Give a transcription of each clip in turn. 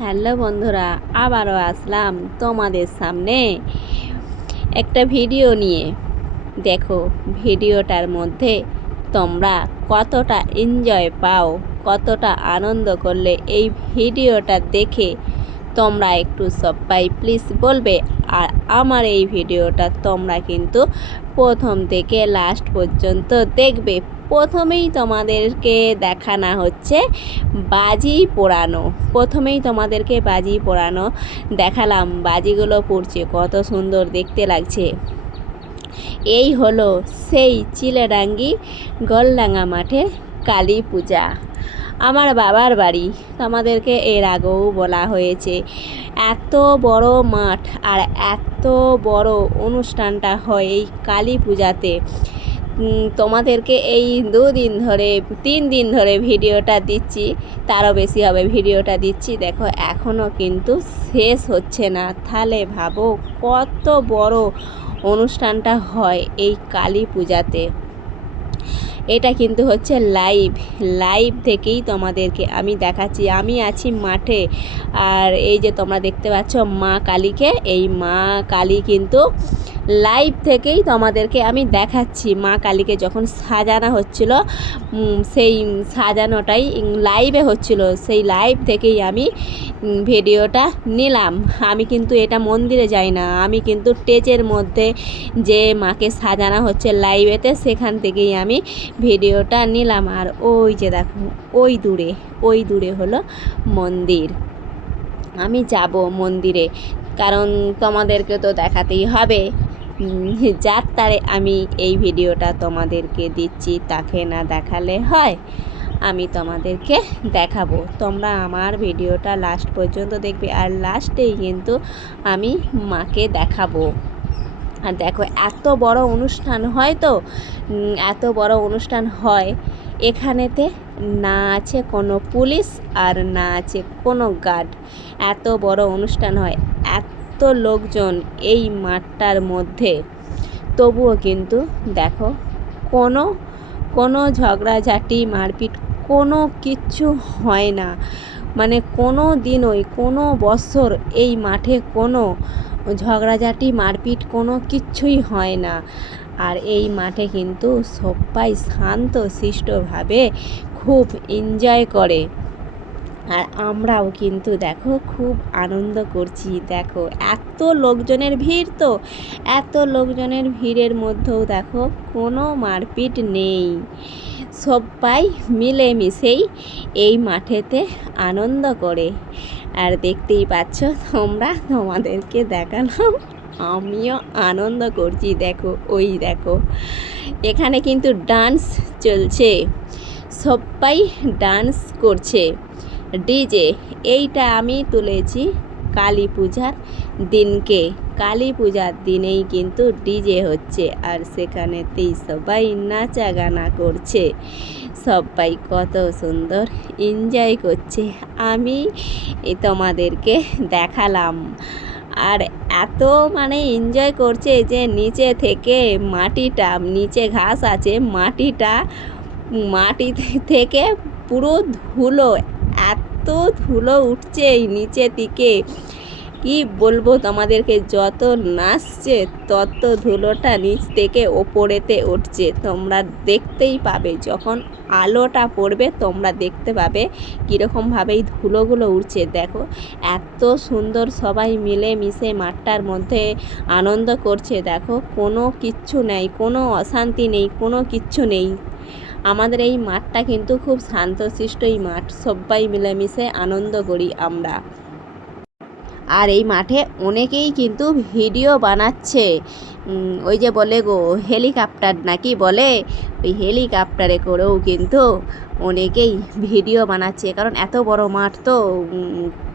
Hello বন্ধুরা, আবারও আসলাম তোমাদের সামনে একটা ভিডিও নিয়ে। দেখো ভিডিওটার মধ্যে তোমরা কতটা এনজয় পাও, কতটা আনন্দ করলে এই ভিডিওটা দেখে তোমরা একটু সবাই প্লিজ বলবে। আর আমার এই ভিডিওটা তোমরা কিন্তু প্রথম থেকে লাস্ট পর্যন্ত দেখবে। প্রথমেই তোমাদেরকে দেখানো হচ্ছে বাজি পোড়ানো। বাজি পোড়ানো দেখালাম, বাজিগুলো পড়ছে, কত সুন্দর দেখতে লাগছে। এই হলো সেই চিলেডাঙ্গি গলডাঙ্গা মাঠের কালী পূজা, আমার বাবার বাড়ি। তোমাদেরকে এর আগেও বলা হয়েছে, এত বড় মাঠ আর এত বড় অনুষ্ঠানটা হয় এই কালী পূজাতে। তোমাদেরকে এই 3 দিন ধরে ভিডিওটা দিচ্ছি, তারও বেশি হবে ভিডিওটা দিচ্ছি। দেখো এখনও কিন্তু শেষ হচ্ছে না, তাহলে ভাবো কত বড় অনুষ্ঠানটা হয় এই কালী পূজাতে। এটা কিন্তু হচ্ছে লাইভ থেকেই তোমাদেরকে আমি দেখাচ্ছি। আমি আছি মাঠে, আর এই যে তোমরা দেখতে পাচ্ছ মা কালীকে, এই মা কালী কিন্তু লাইভ থেকেই তোমাদেরকে আমি দেখাচ্ছি। মা কালীকে যখন সাজানো হচ্ছিল, সেই সাজানোটাই লাইভে হচ্ছিল, সেই লাইভ থেকেই আমি ভিডিওটা নিলাম। আমি কিন্তু এটা মন্দিরে যাই না, আমি কিন্তু স্টেজের মধ্যে যে মাকে সাজানো হচ্ছে লাইভেতে, সেখান থেকেই আমি ভিডিওটা নিলাম। আর ওই যে দেখো ওই দূরে হলো মন্দির। আমি যাব মন্দিরে, কারণ তোমাদেরকে তো দেখাতেই হবে। যার তারে আমি এই ভিডিওটা তোমাদেরকে দিচ্ছি, তাকে না দেখালে হয়? আমি তোমাদেরকে দেখাবো, তোমরা আমার ভিডিওটা লাস্ট পর্যন্ত দেখবে। আর লাস্টেই কিন্তু আমি মাকে দেখাবো। আর দেখো এত বড় অনুষ্ঠান হয়, এখানেতে না আছে কোনো পুলিশ আর না আছে কোনো গার্ড। এত বড় অনুষ্ঠান হয়, এত লোকজন এই মাঠটার মধ্যে, তবুও কিন্তু দেখো কোনো ঝগড়াঝাটি মারপিট কোনো কিচ্ছু হয় না। মানে কোনো দিনই, কোনো বছর এই মাঠে কোনো ঝগড়াঝাটি মারপিট কোনো কিচ্ছুই হয় না। আর এই মাঠে কিন্তু সবাই শান্তশিষ্টভাবে খুব এনজয় করে। আর আমরাও কিন্তু দেখো খুব আনন্দ করছি। দেখো এত লোকজনের ভিড়ের মধ্যেও দেখো কোনো মারপিট নেই, সবাই মিলেমিশেই এই মাঠেতে আনন্দ করে। আর দেখতেই পাচ্ছ তোমরা, তোমাদেরকে দেখালাম, আমিও আনন্দ করছি। দেখো এখানে কিন্তু ডান্স চলছে, সবাই ডান্স করছে। ডিজে এইটা আমি তুলেছি কালী পূজার দিনেই কিন্তু ডিজে হচ্ছে, আর সেখানেতেই সবাই নাচা গানা করছে, সবাই কত সুন্দর এনজয় করছে। আমি তোমাদেরকে দেখালাম। আর এত এনজয় করছে যে নিচে থেকে নিচে ঘাস আছে, মাটি থেকে পুরো ধুলো, এত ধুলো উঠছে এই নিচে থেকে, কি বলবো তোমাদেরকে। যত নাচছে তত ধুলোটা নিচ থেকে ওপরেতে উঠছে। তোমরা দেখতেই পাবে, যখন আলোটা পড়বে তোমরা দেখতে পাবে কীরকমভাবে এই ধুলোগুলো উঠছে। দেখো এত সুন্দর সবাই মিলেমিশে মাঠটার মধ্যে আনন্দ করছে। দেখো কোনো কিচ্ছু নেই, কোনো অশান্তি নেই, কোনো কিচ্ছু নেই। আমাদের এই মাঠটা কিন্তু খুব শান্তশিষ্ট এই মাঠ, সবাই মিলেমিশে আনন্দ করি আমরা। আর এই মাঠে অনেকেই কিন্তু ভিডিও বানাচ্ছে, ওই যে বলে গো হেলিকপ্টার নাকি বলে, ওই হেলিকপ্টারে করেও কিন্তু অনেকেই ভিডিও বানাচ্ছে। কারণ এত বড় মাঠ তো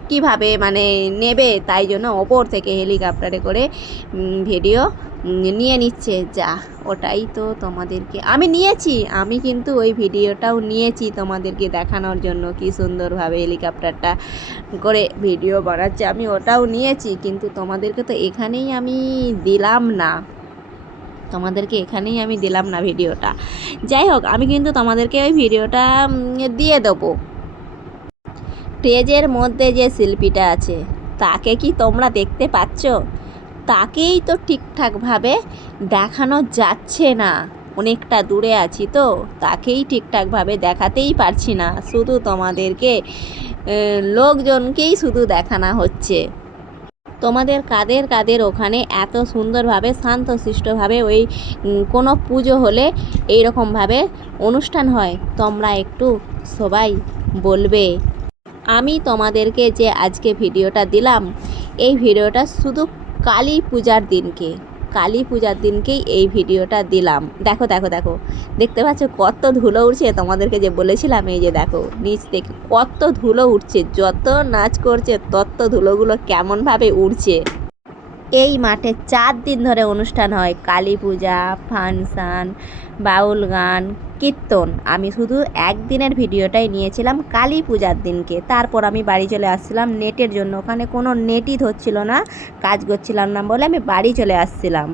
কিভাবে নেবে, তাই জন্য ওপর থেকে হেলিকপ্টারে করে ভিডিও নিয়ে নিচ্ছে। ওটাই তো তোমাদেরকে আমি কিন্তু ওই ভিডিওটাও নিয়েছি তোমাদেরকে দেখানোর জন্য, কি সুন্দরভাবে হেলিকপ্টারটা করে ভিডিও বানাচ্ছে, আমি ওটাও নিয়েছি। কিন্তু তোমাদেরকে তো এখানেই আমি দিলাম না ভিডিওটা। যাই হোক, আমি কিন্তু তোমাদেরকে ওই ভিডিওটা দিয়ে দেবো। স্টেজের মধ্যে যে শিল্পীটা আছে তাকে কি তোমরা দেখতে পাচ্ছ? তাকেই তো ঠিকঠাকভাবে দেখানো যাচ্ছে না, অনেকটা দূরে আছি তো তাকেই ঠিকঠাকভাবে দেখাতেই পারছি না, শুধু তোমাদেরকে লোকজনকেই শুধু দেখানো হচ্ছে। তোমাদের কাদের কাদের ওখানে এত সুন্দরভাবে শান্তশিষ্টভাবে ওই কোনো পুজো হলে এইরকমভাবে অনুষ্ঠান হয়, তোমরা একটু সবাই বলবে। আমি তোমাদেরকে যে আজকে ভিডিওটা দিলাম, এই ভিডিওটা শুধু কালী পূজার দিনকেই এই ভিডিওটা দিলাম। দেখো দেখো দেখো, দেখতে পাচ্ছ কত ধুলো উঠছে? তোমাদেরকে যে বলেছিলাম, এই যে দেখো নিচ থেকে কত ধুলো উঠছে, যত নাচ করছে তত ধুলোগুলো কেমনভাবে উড়ছে। এই মাঠে 4 দিন ধরে অনুষ্ঠান হয়, কালী পূজা, ফাংশান, বাউল গান, কীর্তন। আমি শুধু একদিনের ভিডিওটাই নিয়েছিলাম কালী পূজার দিনকে, তারপর আমি বাড়ি চলে আসছিলাম নেটের জন্য। ওখানে কোনো নেটই ধরছিল না, কাজ করছিলাম না বলে আমি বাড়ি চলে আসছিলাম।